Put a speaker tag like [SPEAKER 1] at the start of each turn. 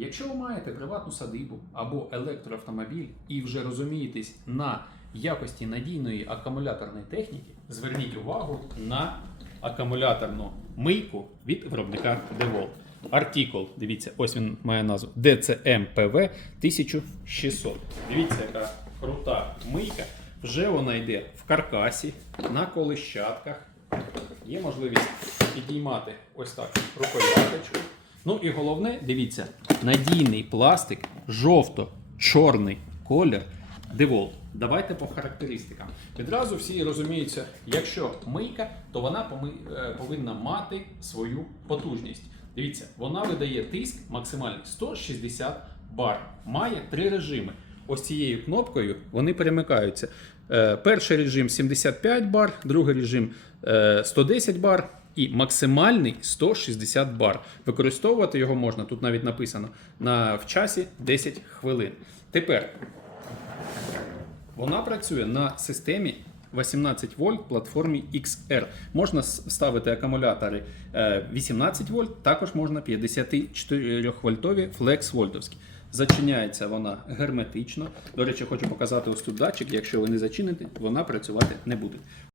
[SPEAKER 1] Якщо ви маєте приватну садибу або електроавтомобіль і вже розумієтесь на якості надійної акумуляторної техніки, зверніть увагу на акумуляторну мийку від виробника DeWalt. Артикул, дивіться, ось він має назву DCM-PV 1600. Дивіться, яка крута мийка. Вже вона йде в каркасі, на колищатках. Є можливість підіймати ось так рукояточку. Ну і головне, дивіться, надійний пластик, жовто-чорний колір DeWalt. Давайте по характеристикам. Відразу всі розуміються, якщо мийка, то вона е, повинна мати свою потужність. Дивіться, вона видає тиск максимальний 160 бар. Має три режими. Ось цією кнопкою вони перемикаються. Е, Перший режим 75 бар, другий режим е, 110 бар і максимальний 160 бар. Використовувати його можна, тут навіть написано, на, в часі 10 хвилин. Тепер вона працює на системі 18 вольт платформі XR. Можна ставити акумулятори е, 18 вольт, також можна 54 вольтові флекс вольтовські. Зачиняється вона герметично. До речі, хочу показати ось тут датчик. Якщо ви не зачините, вона працювати не буде.